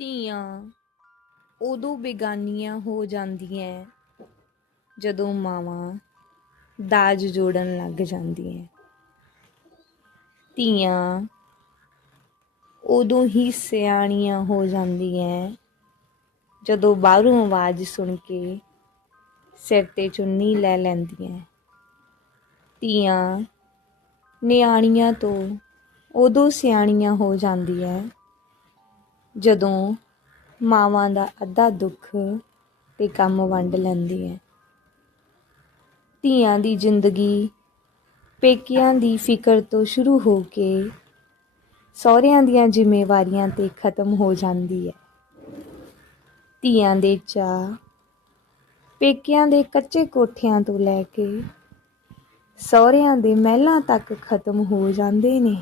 ਧੀਆਂ ਉਦੋਂ ਬੇਗਾਨੀਆਂ ਹੋ ਜਾਂਦੀਆਂ ਜਦੋਂ ਮਾਵਾਂ ਦਾਜ ਜੋੜਨ ਲੱਗ ਜਾਂਦੀਆਂ ਧੀਆਂ ਉਦੋਂ ਹੀ ਸਿਆਣੀਆਂ ਹੋ ਜਾਂਦੀਆਂ ਜਦੋਂ ਬਾਹਰੋਂ ਆਵਾਜ਼ ਸੁਣ ਕੇ ਸਿਰ ਤੇ ਚੁੰਨੀ ਲੈ ਲੈਂਦੀਆਂ ਧੀਆਂ ਨਿਆਣੀਆਂ ਤੋਂ ਉਦੋਂ ਸਿਆਣੀਆਂ ਹੋ ਜਾਂਦੀਆਂ ਜਦੋਂ ਮਾਵਾਂ ਦਾ ਅੱਧਾ ਦੁੱਖ ਅਤੇ ਕੰਮ ਵੰਡ ਲੈਂਦੀ ਹੈ। ਧੀਆਂ ਦੀ ਜ਼ਿੰਦਗੀ ਪੇਕਿਆਂ ਦੀ ਫਿਕਰ ਤੋਂ ਸ਼ੁਰੂ ਹੋ ਕੇ ਸਹੁਰਿਆਂ ਦੀਆਂ ਜ਼ਿੰਮੇਵਾਰੀਆਂ ਤੇ ਖਤਮ ਹੋ ਜਾਂਦੀ ਹੈ। ਧੀਆਂ ਦੇ ਚਾਅ ਪੇਕਿਆਂ ਦੇ ਕੱਚੇ ਕੋਠਿਆਂ ਤੋਂ ਲੈ ਕੇ ਸਹੁਰਿਆਂ ਦੇ ਮਹਿਲਾਂ ਤੱਕ ਖਤਮ ਹੋ ਜਾਂਦੇ ਨੇ।